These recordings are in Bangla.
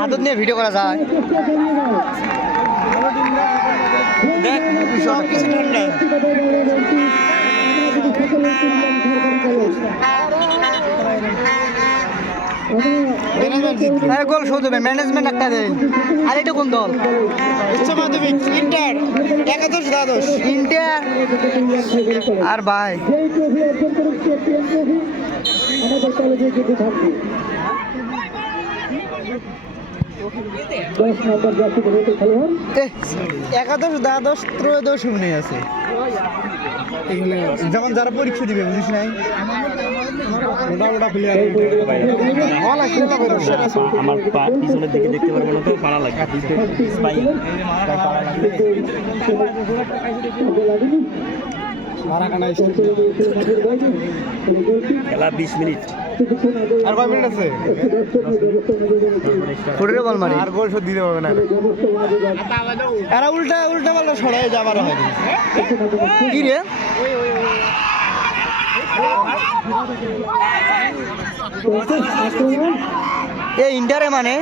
হাতত নিয়ে ভিডিও করা যায় দেখ সব কিছু ঠান্ডা গোল শো দেবে ম্যানেজমেন্ট একটা দেয় আর এটা কোন দল উচ্চ মাধ্যমিক ইন্টার একাদশ দ্বাদশ ইন্টার আর ভাই একাদশ দ্বাদশ ত্রয়োদশ শুনে আছে যখন যারা পরীক্ষা দিবে বুঝিস নাই আমার পিছনের দিকে দেখতে পারবো না তো পাড়া লাগে খেলা 20 মিনিট আর কয় মিনিট আছে ফুটের বল মারি আর গোল শোধ দিতে পারবে না এরা উল্টা উল্টা বলটা সরাই যাবার হয় কি রে এই ইন্টারে মানে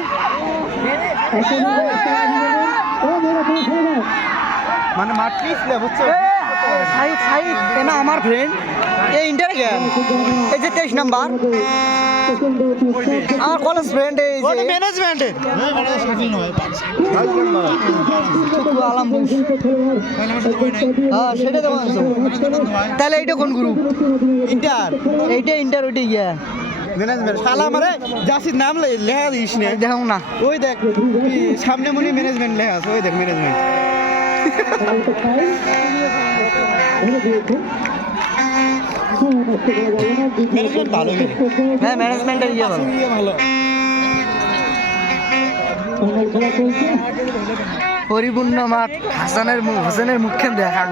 মানে মারপিস লে বুঝছো সাইড সাইড এনা আমার ফ্রেন্ড এই ইন্টারে গেম এই যে 23 নাম্বার আমার কলেজ ফ্রেন্ড এই যে ম্যানেজমেন্টে আলামপুর হ্যাঁ সেটা তো তাহলে এইটা কোন গ্রুপ ইন্টার এইটা ইন্টার ওইটা গিয়া ম্যানেজমেন্ট শালা আমারে জাসির নাম লেখা দিস না দেখো না ওই দেখ সামনে মনে ম্যানেজমেন্ট লেখা আছে ওই দেখ ম্যানেজমেন্ট ম্যানেজমেন্ট ভালো হ্যাঁ ম্যানেজমেন্টের ইয়ে ভালো পরিপূর্ণ মাঠ হোসেনের মুখে দেখান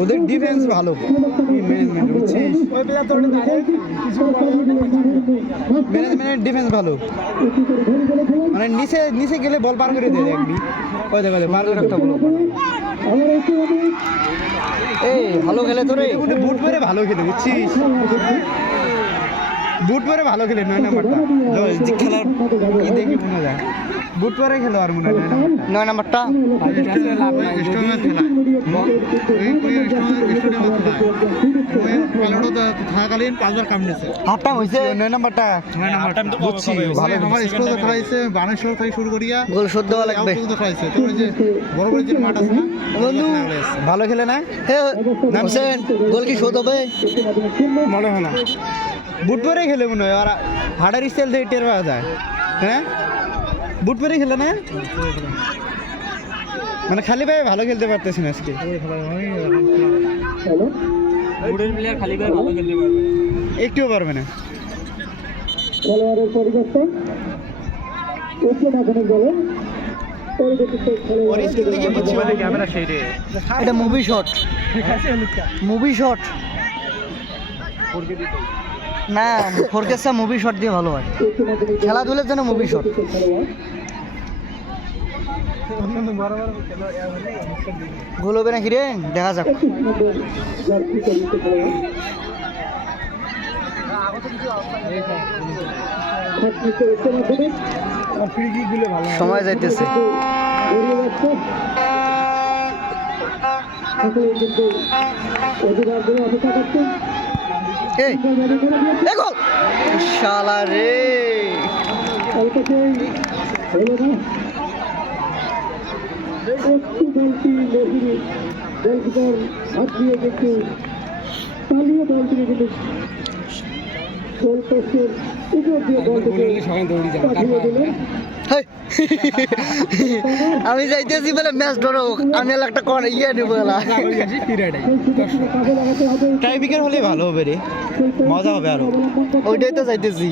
ওদের ডিফেন্স ভালো ম্যানেজমেন্টের ডিফেন্স ভালো মানে নিচে নিচে গেলে বল পার করে দেয় দেখবি ওই দেখো পার করে একটা বল এই ভালো খেলে তো রে বুট পরে ভালো খেলে বুঝছিস বুট পরে ভালো খেলে 9 নাম্বারটা খেলার কি দেখি মনে যায় বুট পরে খেলো আর মনে হয় 9 নাম্বারটা থাকাকালীন 5বার কাম নিয়েছে হাফ টাইম হইছে 9 নাম্বারটা বুঝছি ভালো আমার স্কোর করাইছে 12 থেকে শুরু করিয়া গোল শোধ দেওয়া লাগবে করাইছে তো ওই যে বড় বড় যে মাঠ আছে না বন্ধু ভালো খেলে না হোসেন গোল কি শোধ হবে মনে হয় না বুট পরে খেলে মনে হয় আর হাড়ের স্টাইল দিয়ে টের পাওয়া যায় হ্যাঁ বুট পরে খেলে না মানে খালি পায়ে ভালো খেলতে পারতেছি না আজকে বুটের প্লেয়ার খালি পায়ে ভালো খেলতে পারবে একটুও পারবে না খেলোয়াড়ের পরিবর্তন উচ্চমাধ্যমিক দলের এটা মুভি শট মুভি শট না ফোরকেসা মুভি শট দিয়ে ভালো হয় খেলাধুলার জন্য মুভি শট গোল হবে নাকি রে দেখা যাক সময় যাইতেছে দেখো শালা রে আমি যাইতেছি বলে ম্যাচ ধরো আমি একটা করে ইয়ে নেবো টাইপিকের হলে ভালো হবে রে মজা হবে আরো ওইটাই তো যাইতেছি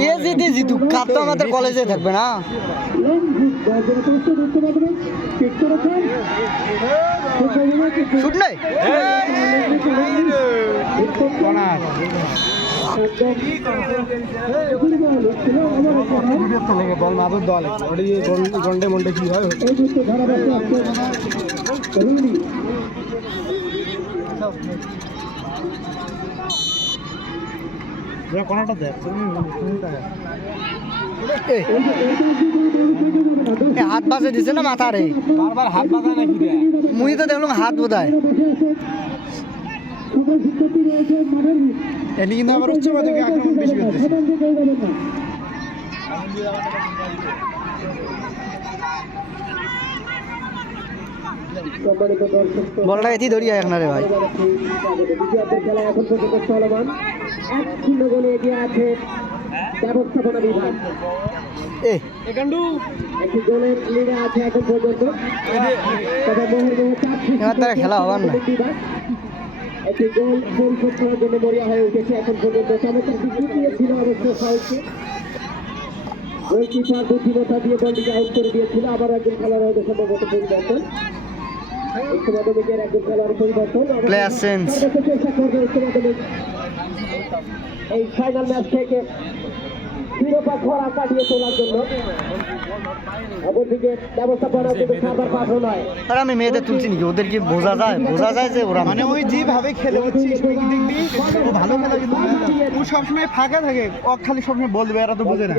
কে জিতে জিতুক কাপ তো আমাদের কলেজে থাকবে না শুট নাই বল মাদুর দল গন্ডে মন্ডে কি হয় কোনটা দেখ হাত বাজে দিছে না মাথা রে বারবার হাত বাজা নাকি রে মুই তো দেখলাম হাত বোধায় এনি কিন্তু আবার উচ্চ মাধ্যমিক আক্রমণ বেশি করতেছে বলটা এটি ধরিয়া এখন রে ভাই খেলা এখন পর্যন্ত চলমান 1-0 গোলে এগিয়ে আছে ব্যবস্থাপনা বিভাগ একটি গোলের লিডে আছে এখন পর্যন্ত খেলা হবার না একটি গোল পরিশোধ করার জন্য মরিয়া হয়ে উঠেছে এখন পর্যন্ত চমৎকার দ্বিতীয় ছিল অবশ্য ফাউলকে গোলকিপার বুদ্ধিমত্তা দিয়ে বলটিকে আউট করে দিয়েছিল আবার একজন খেলোয়াড় হয়তো সম্ভবত পরিবর্তন উচ্চ মাধ্যমিকের একজন খেলোয়াড় পরিবর্তন চেষ্টা করবে উচ্চ মাধ্যমিক এই ফাইনাল ম্যাচ থেকে শিরোপা খরা কাটিয়ে তোলার জন্য অপরদিকে ব্যবস্থাপনা কিন্তু খাবার পাঠও নয় আর আমি মেয়েদের তুলছি নাকি ওদের কি বোঝা যায় যে ওরা মানে ওই যেভাবে খেলে হচ্ছিস দেখবি ও ভালো খেলা কিন্তু ও সবসময় ফাঁকা থাকে ও খালি সবসময় বল দেবে এরা তো বোঝে না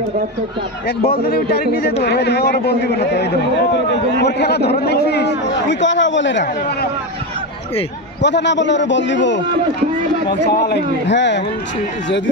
এক বল দিলে ডাইরেক্ট নিয়ে যেতে পারে ওরা বল দিবে না তো এই ওর খেলা ধরো দেখছিস তুই কথা বলে না এই কথা না বলে ওরা বল দিব হ্যাঁ যদি